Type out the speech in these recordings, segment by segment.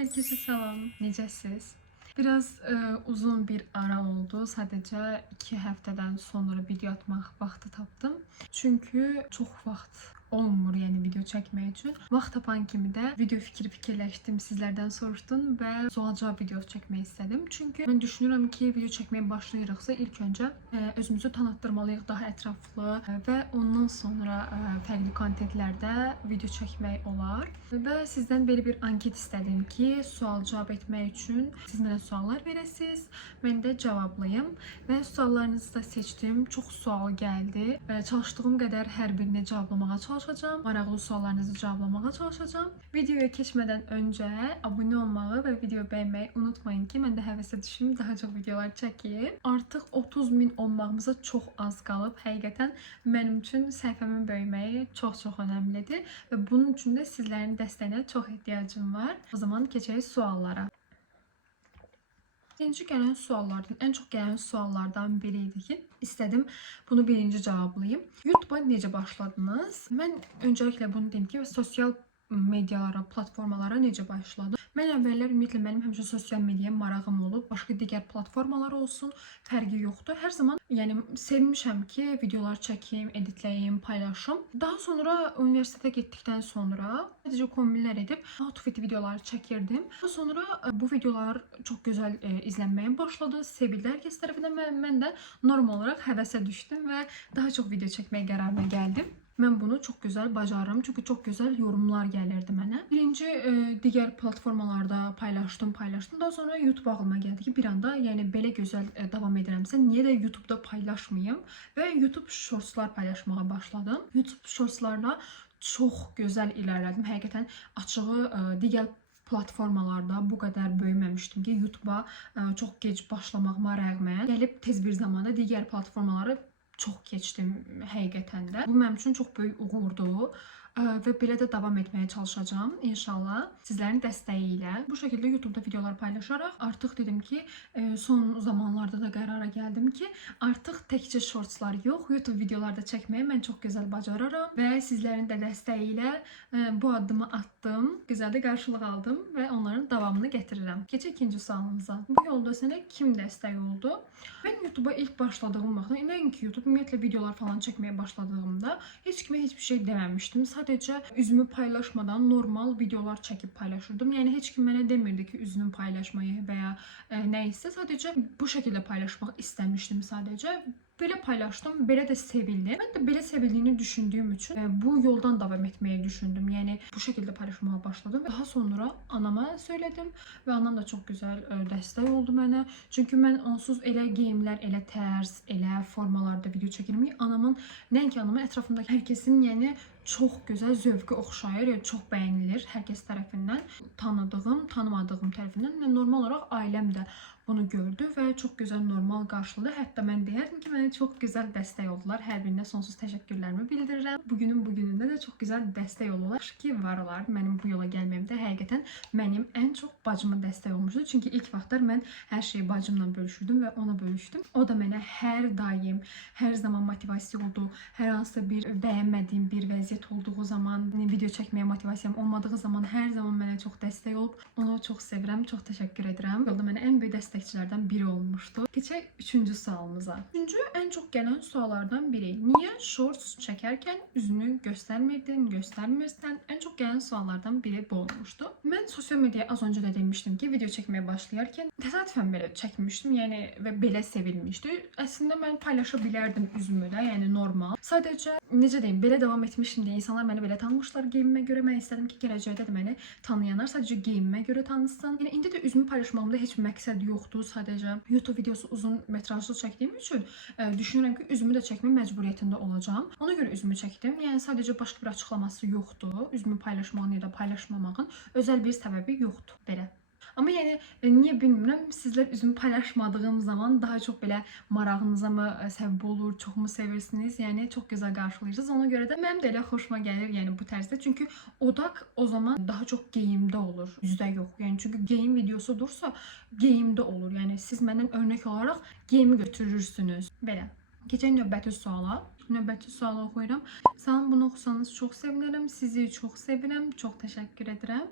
Herkese salam. Necəsiz? Biraz uzun bir ara oldu. Sadəcə 2 həftədən sonra video atmaq vaxtı tapdım. Çünki çox vaxt olmur, yəni video çəkmək üçün. Vaxt tapan kimi də video fikirləşdim, sizlərdən soruşdum və sual-cavab videosu çəkmək istədim. Çünki mən düşünürəm ki, video çəkməyə başlayırıqsa ilk öncə özümüzü tanıtdırmalıyıq daha ətraflı və ondan sonra fərqli kontentlərdə video çəkmək olar. Və sizdən belə bir anket istədim ki, sual-cavab etmək üçün siz mənə suallar verəsiniz, mən də cavablayım və suallarınızı da seçdim. Çox sual gəldi. Çalışdığım qədər hər birini cavablamağa çalışacağım. Maraqlı suallarınızı cavablamağa çalışacağım. Videoya keçmədən öncə abunə olmağı və video bəyənməyi unutmayın ki, mən də həvəsə düşüm, daha çox videolar çəkeyim. Artıq 30.000 olmağımıza çox az qalıb. Həqiqətən mənim üçün səhifəmin böyüməyi çox önəmlidir və bunun üçün də sizlərin dəstəyinə çox ehtiyacım var. O zaman keçək suallara. Birinci gələn suallardan, ən çox gələn suallardan biri idi ki, istədim bunu birinci cavablayayım. YouTube'a necə başladınız? Mən öncəliklə bunu deyim ki, sosial medialara, platformalara necə başladım? Mən əvvəllər ümumiyyətlə mənim həmişə sosial mediaya marağım olub. Başqa digər platformalar olsun, fərqi yoxdur. Hər zaman sevmişəm ki, videolar çəkim, editləyim, paylaşım. Daha sonra universitetə getdikdən sonra sadəcə kombinlər edib outfit videoları çəkirdim. Daha sonra bu videolar çox gözəl izlənməyə başladı. Sevildi hər kəs tərəfindən. Mən də normal olaraq həvəsə düşdüm və daha çox video çəkməyə qərarına gəldim. Mən bunu çox gözəl bacarırım, çünki çox gözəl yorumlar gəlirdi mənə. Birinci digər platformalarda paylaşdım. Daha sonra YouTube ağlıma gəldi ki, bir anda yəni belə gözəl davam edirəmsə, niyə də YouTube'da paylaşmayım? Və YouTube Shortslar paylaşmağa başladım. YouTube Shortslarla çox gözəl ilərlədim. Həqiqətən açığı digər platformalarda bu qədər böyüməmişdim ki, YouTube'a çox gec başlamağıma rəğmən gəlib tez bir zamanda digər platformaları çox keçdim həqiqətən də. Bu mənim üçün çox böyük uğurdur və belə də davam etməyə çalışacağım inşallah sizlərin dəstəyi ilə. Bu şəkildə YouTube'da videolar paylaşaraq artıq dedim ki, son zamanlarda da qərara gəldim ki, artıq təkcə shortslar yox, YouTube videolarda çəkməyi mən çox gözəl bacararam və sizlərin də dəstəyi ilə bu addımı atdım, gözəl də qarşılıq aldım və onların davamını gətirirəm. Keçək ikinci sualımıza. Bu yolda sənə kim dəstək oldu? Mən YouTube'a ilk başladığım vaxtda, nəinki YouTube, ümumiyyətlə videolar falan çəkməyə başladığımda heç kimə heç bir şey deməmişdim. Sadəcə üzümü paylaşmadan normal videolar çəkib paylaşırdım. Yəni heç kim mənə demirdi ki, üzümü paylaşmayı və ya nə isə, sadəcə bu şəkildə paylaşmaq istəmişdim sadəcə. Belə paylaşdım, belə də sevildi. Mən də belə sevildiyini düşündüyüm üçün bu yoldan davam etməyi düşündüm. Yəni bu şəkildə paylaşmağa başladım. Daha sonra anama söylədim və anam da çox gözəl dəstək oldu mənə. Çünki mən onsuz elə geyimlər, elə tərz, elə formalarda video çəkirəm. Anamın, nəinki anamın, ətrafındakı hər kəsin yəni çox gözəl zövqü oxşayır, yəni çox bəyənilir hər kəs tərəfindən, tanıdığım, tanımadığım tərəfindən və normal olaraq ailəm də bunu gördü və çox gözəl normal qarşıladı. Hətta mən deyərdim ki, mənə çox gözəl dəstək oldular. Hər birinə sonsuz təşəkkürlərimi bildirirəm. Bugünün bugünündə də çox gözəl dəstək oldular ki, varlar mənim bu yola gəlməyimdə. Həqiqətən mənim ən çox bacıma dəstək olmuşdu. Çünki ilk vaxtlar mən hər şeyi bacımla bölüşürdüm və ona bölüşdüm. O da mənə hər daim, hər zaman motivasiya oldu. Hər hansısa bir bəyənmədiyim bir vəziyyət olduğu zaman, video çəkməyə motivasiyam olmadığı zaman hər zaman mənə çox dəstək olub. Ona çox sevirəm, çox təşəkkür edirəm. Yolda mənə ən böyük dəstəkçilərdən biri olmuşdu. Keçək üçüncü sualımıza. Üçüncü ən çox gələn suallardan biri. Niyə shorts çəkərkən üzünü göstərmirsən? Ən çox gələn suallardan biri bu olmuşdu. Mən sosial mediaya az öncə də demişdim ki, video çəkməyə başlayarkən təsadüfən belə çəkmişdim, yəni və belə sevilmişdi. Əslində mən paylaşa bilərdim üzümü də, yəni normal. Sadəcə necə deyim, belə davam etmişdim deyə insanlar məni belə tanımışlar geyimimə görə. Mən istədim ki, gələcəkdə də məni tanıyanlar sadəcə geyimimə görə tanısın. Yəni indi də üzümü paylaşmağımda heç bir məqsəd yoxdur. Sadəcə YouTube videosu uzun metrajlı çəkdiyim üçün düşünürəm ki, üzümü də çəkmək məcburiyyətində olacağam. Ona görə üzümü çəkdim. Yəni sadəcə başqa bir açıqlaması yoxdur. Üzümü paylaşmağın ya da paylaşmamağın özəl bir səbəbi yoxdur belə. Amma yəni niyə bilmirəm, sizlər üzümü paylaşmadığım zaman daha çox belə marağınıza mı səbəb olur, çox mu sevirsiniz? Yəni çox gözəl qarşılayırsınız. Ona görə də mənim də elə xoşuma gəlir, yəni bu tərzdə. Çünki odaq o zaman daha çox geyimdə olur, üzdə yox. Yəni çünki geyim videosudursa geyimdə olur. Yəni siz məndən örnək olaraq geyimi götürürsünüz belə. Keçək növbəti suala. Növbəti sualı oxuyuram. Salam, bunu oxusanız çox sevinirim. Sizi çox sevirəm. Çox təşəkkür edirəm.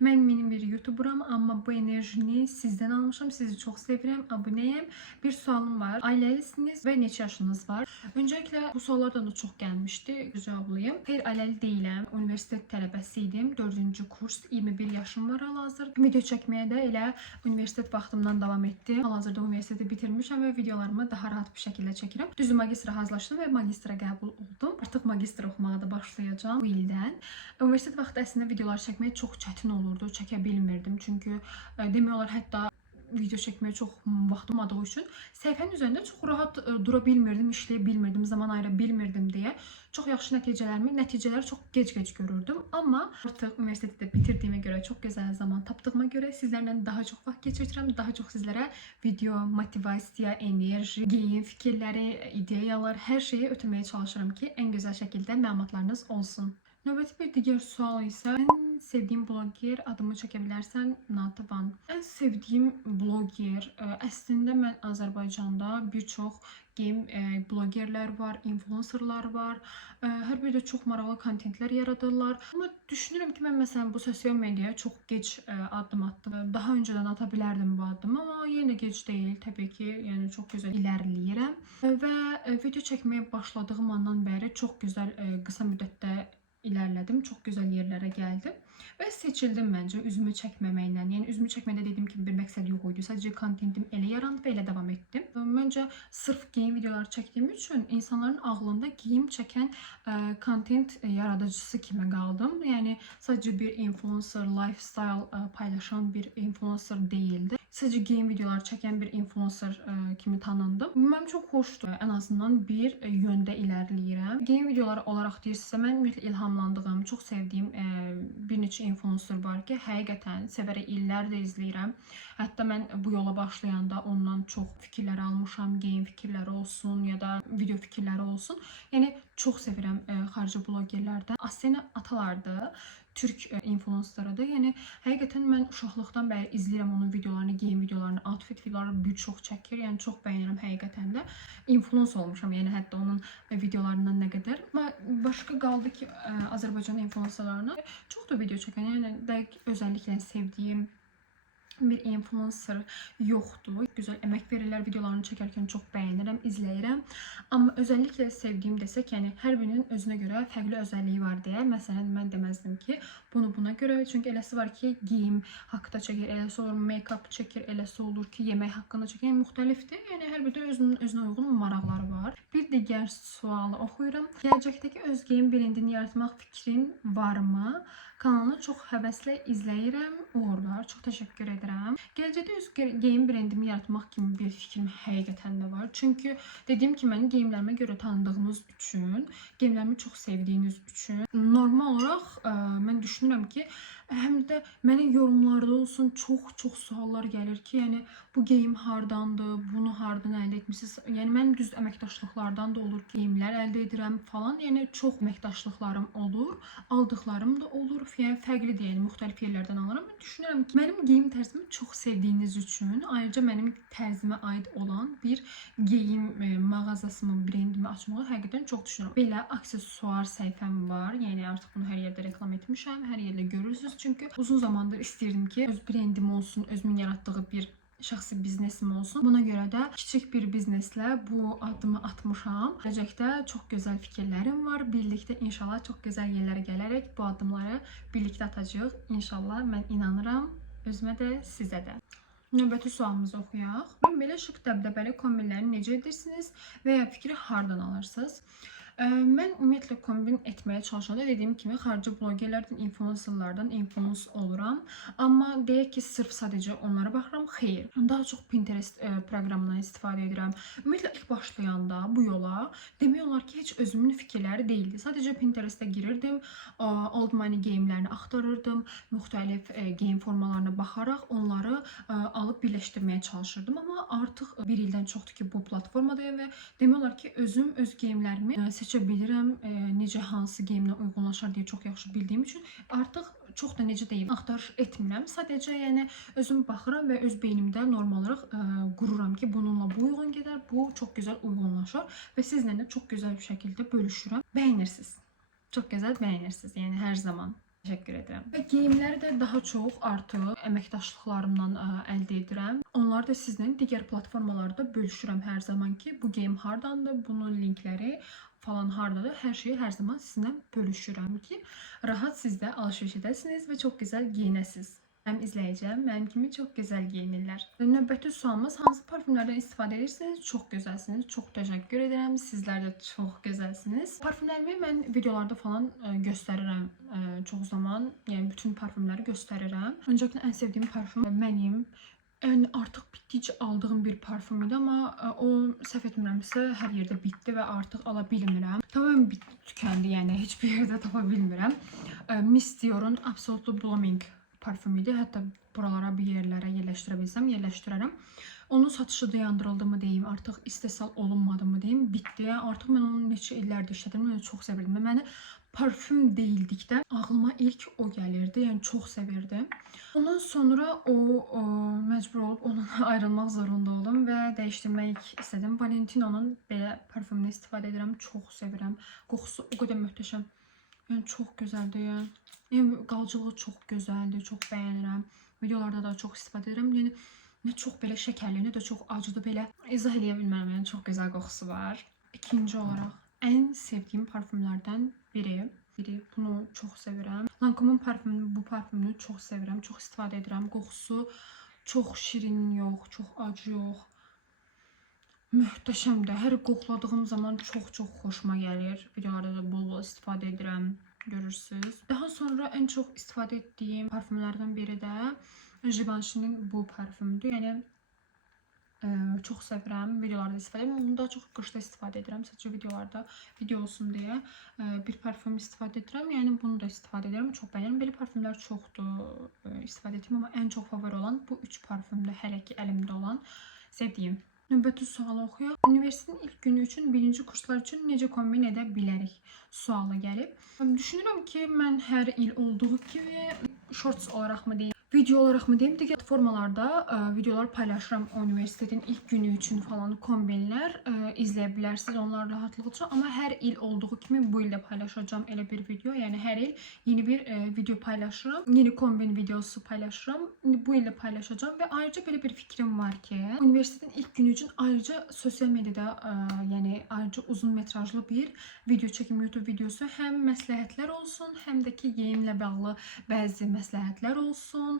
Mən mini bir YouTuberam, amma bu enerjini sizdən almışam. Sizi çox sevirəm. Abunəyəm. Bir sualım var. Ailəlisiniz və neçə yaşınız var? Öncəliklə bu suallardan da çox gəlmişdi. Cavablayım. Xeyr, ailəli deyiləm. Universitet tələbəsi idim. 4-cü kurs. 21 yaşım var hal-hazırda. Video çəkməyə də elə universitet vaxtımdan davam etdim. Hal-hazırda universiteti bitirmişəm və videolarımı daha rahat bir şəkildə çəkirəm. Düzdür, magistra hazırlaşdım və magistra qəbul oldum. Artıq magistr oxumağa da başlayacağam bu ildən. Universitet vaxtı əslində videolar çəkmək çox çətin olurdu. Çəkə bilmirdim. Çünki demək olar hətta video çəkməyə çox vaxtım olmadığı üçün səhifənin üzərində çox rahat dura bilmirdim, işləyə bilmirdim, zaman ayıra bilmirdim deyə çox yaxşı nəticələri çox gec-gec görürdüm. Amma artıq universiteti də bitirdiyimə görə, çox gözəl zaman tapdığıma görə sizlərlə daha çox vaxt keçirdirəm, daha çox sizlərə video, motivasiya, enerji, geyim fikirləri, ideyalar, hər şeyi ötürməyə çalışıram ki, ən gözəl şəkildə məlumatlarınız olsun. Növbəti bir digər sual isə ən sevdiyim bloger adımı çəkə bilərsən Natavan. Ən sevdiyim bloger əslində mən Azərbaycanda bir çox game blogerlər var, influencerlar var. Hər biri də çox maraqlı kontentlər yaradırlar. Amma düşünürəm ki, mən məsələn bu sosial mediaya çox gec addım atdım. Daha öncədən ata bilərdim bu addımı, amma yenə gec deyil təbii ki. Yəni çox gözəl irəliləyirəm və video çəkməyə başladığım andan bəri çox gözəl qısa müddətdə ilerledim. Çok güzel yerlere geldim. Və seçildim məncə üzümü çəkməməklə. Yəni üzümü çəkmədə dediyim kimi bir məqsəd yox idi. Sadəcə kontentim elə yarandı və elə davam etdim. Məncə sırf geyim videoları çəkdiyim üçün insanların ağlında geyim çəkən kontent yaradıcısı kimi qaldım. Yəni sadəcə bir influencer, lifestyle paylaşan bir influencer değildi. Sadəcə geyim videoları çəkən bir influencer kimi tanındım. Mənim çox xoşdur. Ən azından bir yöndə ilerləyirəm. Geyim videoları olaraq deyirsinizsə, mən ümumiyyətlə ilhamlandığım, çox sevdiyim bir neçə influencer var ki, həqiqətən sevərək illərdir izləyirəm. Hətta mən bu yola başlayanda ondan çox fikirlər almışam, geyim fikirləri olsun ya da video fikirləri olsun. Yəni çox sevirəm xarici blogerlərdən. Aslında atalardı. Türk influencerıdır. Yəni həqiqətən mən uşaqlıqdan bəri izləyirəm onun videolarını, geyim videolarını, outfit videolarını bir çox çəkir. Yəni çox bəyənirəm həqiqətən də. Influencer olmuşam, yəni hətta onun videolarından nə qədər. Amma başqa qaldı ki, Azərbaycan influencerlarına çox da video çəkən, yəni dəqiq özəlliklə sevdiyim bir influencer yoxdur. Gözəl əmək verirlər, videolarını çəkərkən çox bəyənirəm, izləyirəm. Amma özəlliklə sevdiyim desək, yəni hər birinin özünə görə fərqli özəlliyi var deyə. Məsələn, mən deməzdim ki, bunu buna görə. Çünki eləsi var ki, geyim haqqında çəkir, eləsi olur make-up çəkir, eləsi olur ki, yemək haqqında çəkir. Yəni müxtəlifdir. Yəni hər birdə özünə uyğun maraqları var. Bir digər sualı oxuyuram. Gələcəkdəki öz geyim brendini yaratmaq fikrin varmı? Kanalını çox həvəslə izləyirəm. Uğurlar. Çox təşəkkür edirəm. Gələcəkdə öz geyim brendimi yaratmaq kimi bir fikrim həqiqətən də var. Çünki dediyim kimi məni geyimlərimə görə tanıdığınız üçün, geyimlərimi çox sevdiyiniz üçün normal olaraq mən düşünürəm ki, həm də mənə yorumlarda olsun çox suallar gəlir ki, yəni bu geyim hardandır, bunu hardan əldə etmisiniz? Yəni mənim düz əməkdaşlıqlardan da olur, geyimlər əldə edirəm falan. Yəni çox əməkdaşlıqlarım olur, aldıqlarım da olur. Yəni fərqlidir, yəni müxtəlif yerlərdən alıram. Mən düşünürəm ki, mənim geyim tərzimi çox sevdiyiniz üçün, ayrıca mənim tərzimə aid olan bir geyim mağazasımın brendimi açmağı həqiqətən çox düşünürəm. Belə aksesuar səhifəm var. Yəni artıq bunu hər yerdə reklam etmişəm, hər yerdə görürsünüz. Çünki uzun zamandır istəyirdim ki, öz brendim olsun, özümün yaratdığı bir şəxsi biznesim olsun. Buna görə də kiçik bir bizneslə bu addımı atmışam. Gələcəkdə çox gözəl fikirlərim var. Birlikdə inşallah çox gözəl yerlərə gələrək bu addımları birlikdə atacağıq. İnşallah mən inanıram özümə də, sizə də. Növbəti sualımızı oxuyaq. Belə şık dəbdəbəli kombinləri necə edirsiniz və ya fikri hardan alırsınız? Mən ümumiyyətlə kombin etməyə çalışanda dediyim kimi xarici blogerlərdən, influencerlardan influence oluram. Amma deyək ki, sırf sadəcə onlara baxıram, xeyr. Daha çox Pinterest proqramından istifadə edirəm. Ümumiyyətlə ilk başlayanda bu yola demək olar ki, heç özümün fikirləri deyildi. Sadəcə Pinterestə girirdim, old money geyimlərini axtarırdım, müxtəlif geyim formalarına baxaraq onları alıb birləşdirməyə çalışırdım. Amma artıq bir ildən çoxdur ki, bu platformadayım və demək olar ki, özüm öz geyimlərimi adicə bilirəm, necə hansı geyimlə uyğunlaşar deyə çox yaxşı bildiyim üçün artıq çox da necə deyim, axtarış etmirəm. Sadəcə yəni özüm baxıram və öz beynimdə normal olaraq qururam ki, bununla bu uyğun gedər, bu çox gözəl uyğunlaşar və sizlə də çox gözəl bir şəkildə bölüşürəm. Bəyənirsiniz. Çox gözəl bəyənirsiniz. Yəni hər zaman. Təşəkkür edirəm. Və geyimləri də daha çox artıq əməkdaşlıqlarımdan əldə edirəm. Onları da sizinlə digər platformalarda bölüşürəm hər zaman ki, bu geyim hardandır, bunun linkləri falan hardadır, hər şeyi hər zaman sizinlə bölüşürəm ki, rahat siz də alış-veriş edəsiniz və çox gözəl geyinəsiniz. Mənim izləyəcəm, mənim kimi çox gözəl geyinirlər. Növbəti sualımız, hansı parfümlərdən istifadə edirsiniz? Çox gözəlsiniz, çox təşəkkür edirəm. Sizlər də çox gözəlsiniz. Parfümlərimi mən videolarda falan göstərirəm çox zaman. Yəni bütün parfümləri göstərirəm. Öncəliklə ən sevdiyim parfüm mənim. Yəni artıq bitdikcə aldığım bir parfüm idi, amma o səhv etmirəmsə hər yerdə bitdi və artıq ala bilmirəm. Tamamilə tükəndi, yəni heç bir yerdə tapa bilmirəm. Miss Dior'un Absolutely Blooming parfüm idi. Hətta buralara bir yerlərə yerləşdirə bilsəm, yerləşdirərəm. Onun satışı dayandırıldı mı deyim, artıq istehsal olunmadı mı deyim, bitdi. Artıq mən onu neçə illərdir işlədirəm, mən çox sevirdim. Məni parfüm deyildikdə ağlıma ilk o gəlirdi, yəni çox sevirdim. Ondan sonra məcbur olub ondan ayrılmaq zorunda oldum və dəyişdirmək istədim. Valentino'nun belə parfümünü istifadə edirəm, çox sevirəm. Qoxusu o qədər möhtəşəm. Yəni çox gözəldir. Yəni qalıcılığı çox gözəldir, çox bəyənirəm. Videolarda da çox istifadə edirəm. Yəni nə çox belə şəkərli, nə də çox acıdır, belə izah edə bilmərəm. Yəni çox gözəl qoxusu var. İkinci olaraq ən sevdiyim parfümlərdən biri. Bunu çox sevirəm. Lancome'un parfümünü, bu parfümünü çox sevirəm. Çox istifadə edirəm. Qoxusu çox şirin yox, çox acı yox. Möhtəşəmdir. Hər qoxladığım zaman çox xoşuma gəlir. Videolarda da bol-bol istifadə edirəm. Görürsünüz. Daha sonra ən çox istifadə etdiyim parfümlərdən biri də Givenchy'nin bu parfümüdür. Yəni çox sevirəm. Videolarda istifadə edirəm. Bunu daha çox qışda istifadə edirəm. Sadəcə videolarda video olsun deyə bir parfüm istifadə edirəm. Yəni bunu da istifadə edirəm. Çox bəyənirəm. Belə parfümlər çoxdur istifadə etdiyim, amma ən çox favori olan bu 3 parfümdür. Hələ ki əlimdə olan sevdiyim. Növbəti sualı oxuyaq. Universitetin ilk günü üçün birinci kurslar üçün necə kombin edə bilərik? Sualı gəlib. Düşünürəm ki, mən hər il olduğu kimi shorts olaraq mı deyim, video olaraq mı deyim, digər platformalarda videolar paylaşıram universitetin ilk günü üçün falan kombinlər izləyə bilərsiniz onlar rahatlıqca. Amma hər il olduğu kimi bu il də paylaşacağım elə bir video. Yəni hər il yeni bir video paylaşıram. Yeni kombin videosu paylaşıram. Bu il də paylaşacağım və ayrıca belə bir fikrim var ki, universitetin ilk günü üçün ayrıca sosial mediada yəni ayrıca uzun metrajlı bir video çəkim, YouTube videosu, həm məsləhətlər olsun, həm də ki geyimlə bağlı bəzi məsləhətlər olsun.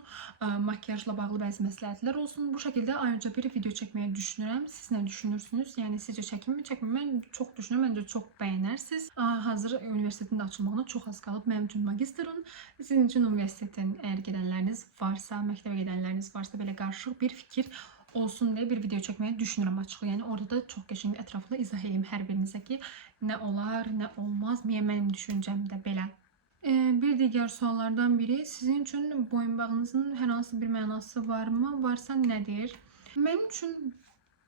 Makyajla bağlı bəzi məsləhətlər olsun. Bu şəkildə ayrıca bir video çəkməyi düşünürəm. Siz nə düşünürsünüz? Yəni sizcə çəkinmi, çəkmir? Mən çox düşünürəm. Məncə çox bəyənərsiniz. Hazır universitetin də açılmağına çox az qalıb. Mənim üçün magistrın, sizin üçün universitetin əgər gedənləriniz varsa, məktəbə gedənləriniz varsa belə qarışıq bir fikir olsun deyə bir video çəkməyi düşünürəm açıq. Yəni orada da çox qəşəng ətraflı izah edeyim hər birinizə ki, nə olar, nə olmaz. Mənim düşüncəm də belə. Bir digər suallardan biri, sizin üçün boyunbağınızın hər hansı bir mənası varmı? Varsa nədir? Mənim üçün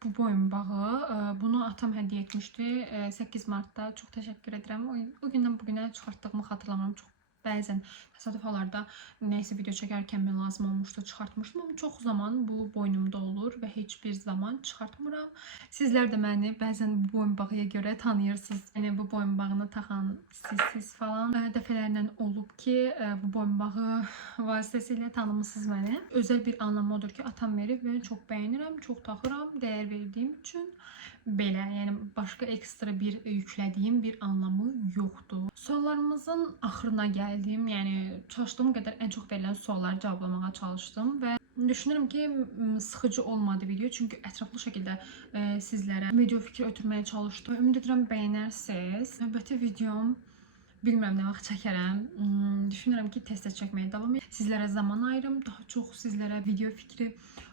bu boyunbağı, bunu atam hədiyyə etmişdi 8 martda. Çox təşəkkür edirəm. O gündən bugünə çıxartdığımı xatırlamıram. Çox bəzən təsadüf hallarda nəysə video çəkərkən mən lazım olmuşdu, çıxartmışdım. Amma çox zaman bu boynumda olur və heç bir zaman çıxartmıram. Sizlər də məni bəzən bu boyunbağıya görə tanıyırsınız. Yəni bu boyunbağını taxan siz falan dəfələrlə olub ki, bu boyunbağı vasitəsilə tanımısınız məni. Özəl bir anlamı odur ki, atam verib və çox bəyənirəm, çox taxıram, dəyər verdiyim üçün. Belə, yəni başqa ekstra bir yüklədiyim bir anlamı yoxdur. Suallarımızın axırına gəldim. Yəni çalışdığım qədər ən çox verilən sualları cavablamağa çalışdım və düşünürəm ki, sıxıcı olmadı video. Çünki ətraflı şəkildə sizlərə video fikir ötürməyə çalışdım. Ümid edirəm bəyənərsiniz. Növbəti videom bilmirəm nə vaxt çəkərəm. Düşünürəm ki, test çəkməyə davam edəm. Sizlərə zaman ayırım, daha çox sizlərə video fikri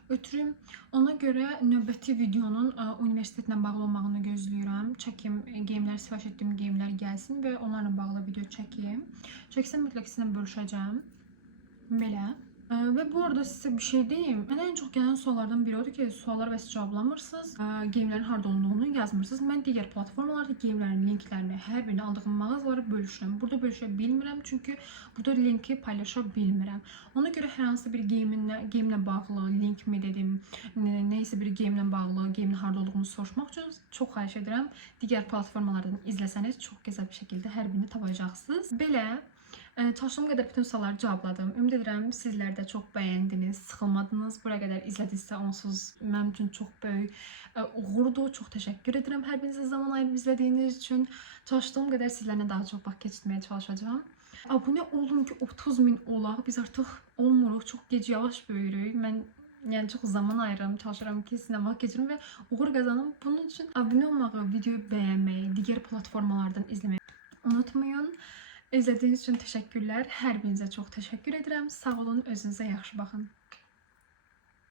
ötürüm. Ona görə növbəti videonun universitetlə bağlı olmağını gözləyirəm. Çəkim, geyimlər, sifariş etdiyim geyimlər gəlsin və onlarla bağlı video çəkim. Çəksəm mütləq sizinlə bölüşəcəm. Belə. Ve bu arada size bir şey diyeyim. Mənə en çok gelen suallardan biri odur ki, sualları bəs cavablamırsınız, geyimlərin harda olduğunu yazmırsınız. Mən digər platformalarda geyimlərin linklərini hər birini aldığım mağazalara bölüşürəm. Burada bölüşə bilmirəm çünki burada linki paylaşa bilmirəm. Ona görə hər hansı bir geyimlə bağlı link mi dedim, neysə bir geyimlə bağlı, geyimin harda olduğunu soruşmaq üçün çox xahiş edirəm. Digər platformalardan izləsəniz çox gözəl bir şəkildə hər birini tapacaqsınız. Belə çalışdığım qədər bütün sualları cavabladım. Ümid edirəm sizlər də çox bəyəndiniz, sıxılmadınız. Buraya qədər izlədinizsə onsuz mənim üçün çox böyük uğurdur. Çox təşəkkür edirəm hər birinizə zaman ayırıb izlədiyiniz üçün. Çalışdığım qədər sizlərlə daha çox vaxt keçirməyə çalışacağam. Abunə olun ki 30.000 olaq. Biz artıq olmuruq, çox gec yavaş böyürük. Mən yəni çox zaman ayırıram, çalışıram ki sizinlə vaxt keçirim və uğur qazanım. Bunun üçün abunə olmağı, videoyu bəyənməyi, digər platformalardan izləməyi unutmayın. İzlədiyiniz üçün təşəkkürlər. Hər birinizə çox təşəkkür edirəm. Sağ olun, özünüzə yaxşı baxın.